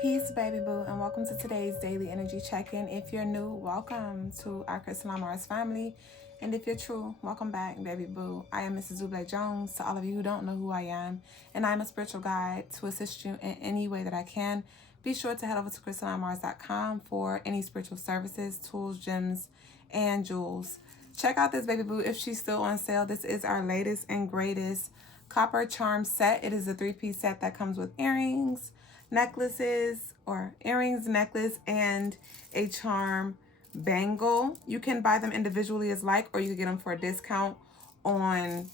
Peace, baby boo, and welcome to today's daily energy check-in. If you're new, welcome to our Crystaline Mars family. And if you're true, welcome back, baby boo. I am Mrs. Zublé Jones. To all of you who don't know who I am, and I'm a spiritual guide to assist you in any way that I can. Be sure to head over to CrystalineMars.com for any spiritual services, tools, gems, and jewels. Check out this baby boo if she's still on sale. This is our latest and greatest copper charm set. It is a 3-piece set that comes with earrings, necklaces, or earrings, necklace, and a charm bangle. You can buy them individually as like, or you can get them for a discount on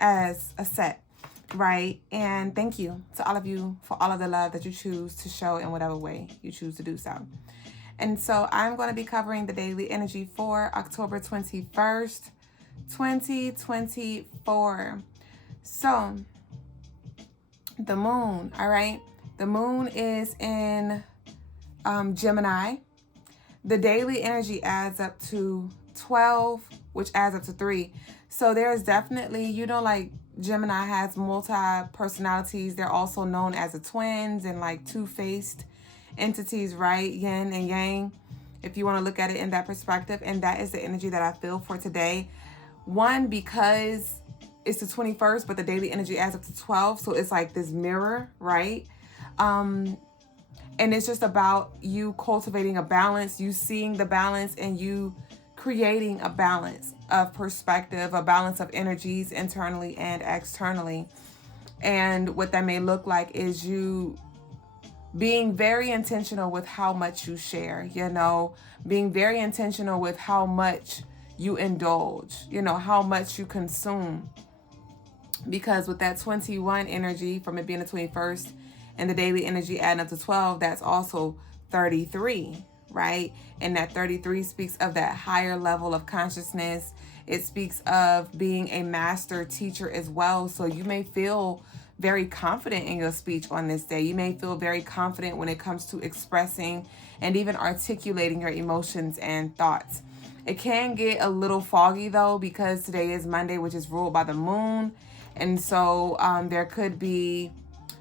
as a set, right? And thank you to all of you for all of the love that you choose to show in whatever way you choose to do so. And so I'm going to be covering the daily energy for October 21st, 2024. So the moon, all right? The moon is in Gemini. The daily energy adds up to 12, which adds up to 3. So there's definitely, like Gemini has multi-personalities. They're also known as the twins and like two-faced entities, right? Yin and yang, if you want to look at it in that perspective. And that is the energy that I feel for today. One, because it's the 21st, but the daily energy adds up to 12. So it's like this mirror, right? And it's just about you cultivating a balance, you seeing the balance, and you creating a balance of perspective, a balance of energies internally and externally. And what that may look like is you being very intentional with how much you share, being very intentional with how much you indulge, how much you consume. Because with that 21 energy, from it being the 21st, and the daily energy adding up to 12, that's also 33, right? And that 33 speaks of that higher level of consciousness. It speaks of being a master teacher as well. So you may feel very confident in your speech on this day. You may feel very confident when it comes to expressing and even articulating your emotions and thoughts. It can get a little foggy though, because today is Monday, which is ruled by the moon. And so there could be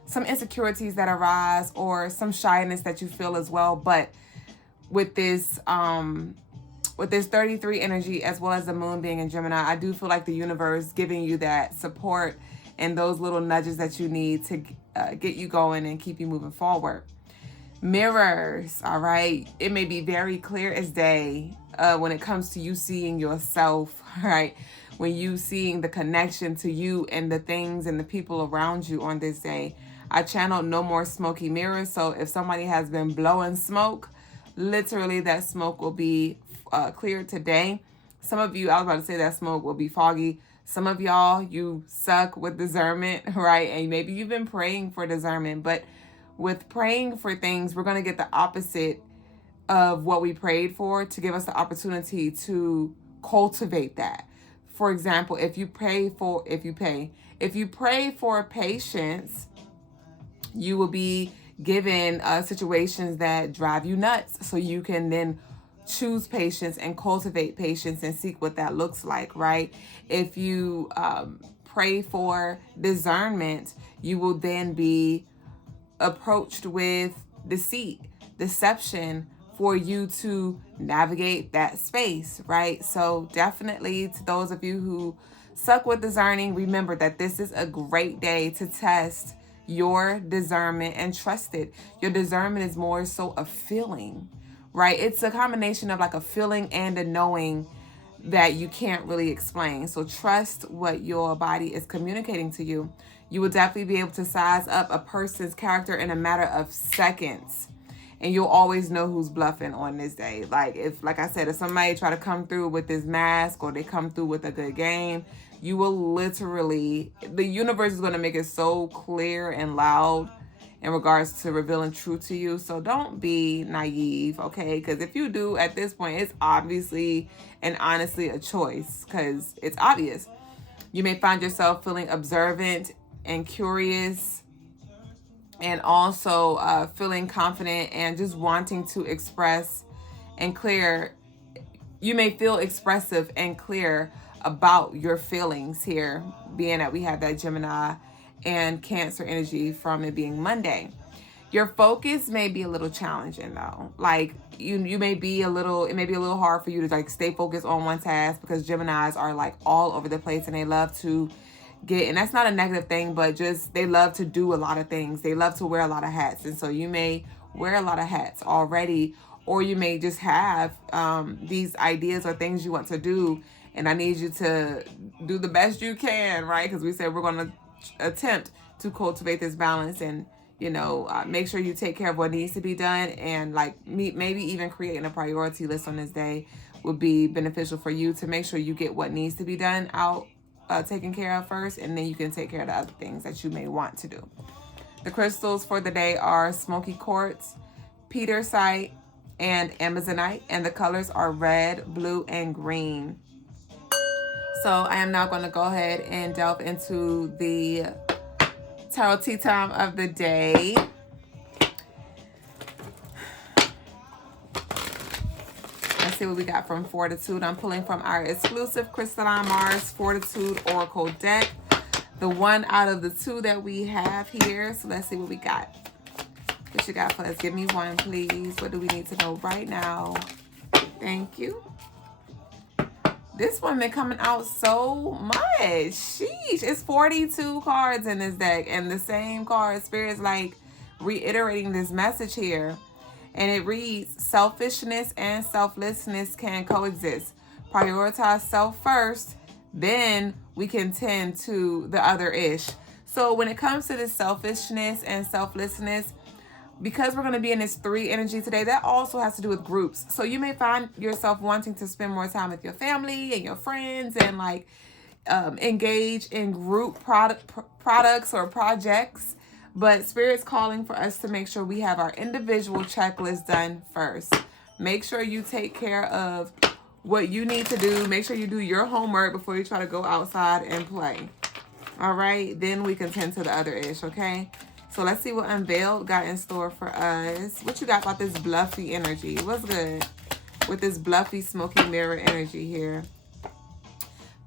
some insecurities that arise or some shyness that you feel as well. But with this 33 energy, as well as the moon being in Gemini, I do feel like the universe giving you that support and those little nudges that you need to get you going and keep you moving forward. Mirrors, all right? It may be very clear as day when it comes to you seeing yourself, right? When you seeing the connection to you and the things and the people around you on this day. I channeled No More Smoky Mirrors. So if somebody has been blowing smoke, literally that smoke will be cleared today. Some of you, I was about to say that smoke will be foggy. Some of y'all, you suck with discernment, right? And maybe you've been praying for discernment, but with praying for things, we're going to get the opposite of what we prayed for to give us the opportunity to cultivate that. For example, if you pray for patience, you will be given situations that drive you nuts. So you can then choose patience and cultivate patience and seek what that looks like, right? If you pray for discernment, you will then be approached with deception for you to navigate that space, right? So definitely to those of you who suck with discerning, remember that this is a great day to test your discernment and trust it. Your discernment is more so a feeling, right? It's a combination of like a feeling and a knowing that you can't really explain. So trust what your body is communicating to you. You will definitely be able to size up a person's character in a matter of seconds. And you'll always know who's bluffing on this day. Like I said, if somebody try to come through with this mask or they come through with a good game, you will literally, the universe is going to make it so clear and loud in regards to revealing truth to you. So don't be naive, okay? Because if you do at this point, it's obviously and honestly a choice, because it's obvious. You may find yourself feeling observant and curious, and also feeling confident and just wanting to express and clear. You may feel expressive and clear about your feelings here, being that we have that Gemini and Cancer energy from it being Monday. Your focus may be a little challenging though. Like you may be a little, it may be a little hard for you to like stay focused on one task, because Geminis are like all over the place and they love to get, and that's not a negative thing, but just they love to do a lot of things. They love to wear a lot of hats. And so you may wear a lot of hats already, or you may just have these ideas or things you want to do, and I need you to do the best you can, right? Because we said we're going to attempt to cultivate this balance and, you know, make sure you take care of what needs to be done, and like maybe even creating a priority list on this day would be beneficial for you to make sure you get what needs to be done out, taken care of first, and then you can take care of the other things that you may want to do. The crystals for the day are smoky quartz, petersite, and amazonite, and the colors are red, blue, and green. So I am now going to go ahead and delve into the tarot tea time of the day. Let's see what we got from Fortitude. I'm pulling from our exclusive Crystaline Mars Fortitude Oracle deck, the one out of the two that we have here. So let's see what we got. What you got for us? Give me one, please. What do we need to know right now? Thank you. This one been coming out so much. Sheesh. It's 42 cards in this deck, and the same card. Spirit's like reiterating this message here. And it reads, selfishness and selflessness can coexist. Prioritize self first, then we can tend to the other ish. So when it comes to this selfishness and selflessness, because we're going to be in this 3 energy today, that also has to do with groups. So you may find yourself wanting to spend more time with your family and your friends and like engage in group products or projects. But Spirit's calling for us to make sure we have our individual checklist done first. Make sure you take care of what you need to do. Make sure you do your homework before you try to go outside and play. All right, then we can tend to the other ish, okay? So let's see what Unveiled got in store for us. What you got about this bluffy energy? What's good with this bluffy smoky mirror energy here?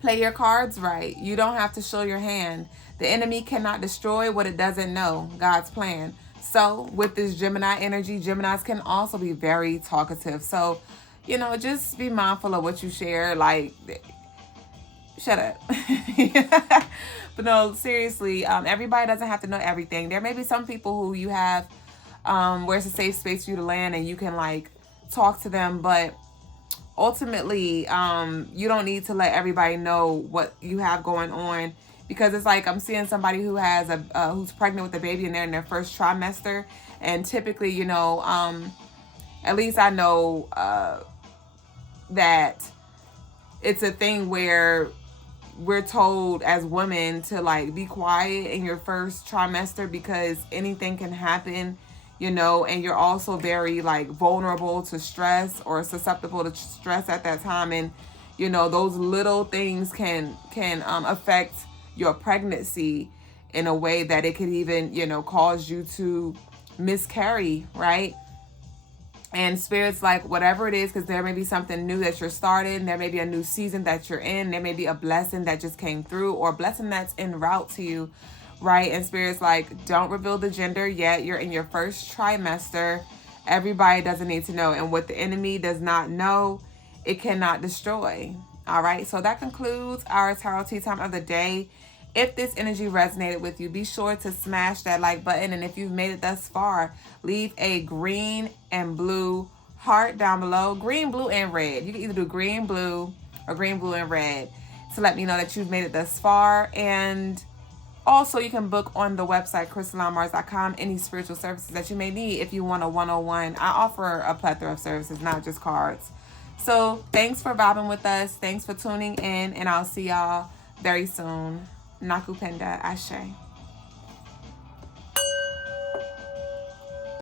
Play your cards right. You don't have to show your hand. The enemy cannot destroy what it doesn't know, God's plan. So with this Gemini energy, Geminis can also be very talkative. So, you know, just be mindful of what you share. Like, shut up. But no, seriously, everybody doesn't have to know everything. There may be some people who you have where it's a safe space for you to land and you can like talk to them, but ultimately you don't need to let everybody know what you have going on, because it's like I'm seeing somebody who has who's pregnant with a baby and they're in their first trimester, and typically, you know, at least I know that it's a thing where we're told as women to like be quiet in your first trimester because anything can happen, you know, and you're also very like vulnerable to stress or susceptible to stress at that time. And, you know, those little things can affect your pregnancy in a way that it could even, you know, cause you to miscarry, right? And Spirit's like, whatever it is, because there may be something new that you're starting. There may be a new season that you're in. There may be a blessing that just came through or a blessing that's en route to you, right? And Spirit's like, don't reveal the gender yet. You're in your first trimester. Everybody doesn't need to know. And what the enemy does not know, it cannot destroy. All right. So that concludes our tarot tea time of the day. If this energy resonated with you, be sure to smash that like button. And if you've made it thus far, leave a green and blue heart down below. Green, blue, and red. You can either do green, blue, or green, blue, and red to let me know that you've made it thus far. And also, you can book on the website, crystalinemars.com, any spiritual services that you may need if you want a one-on-one. I offer a plethora of services, not just cards. So thanks for vibing with us. Thanks for tuning in, and I'll see y'all very soon. Nakupenda Ashe.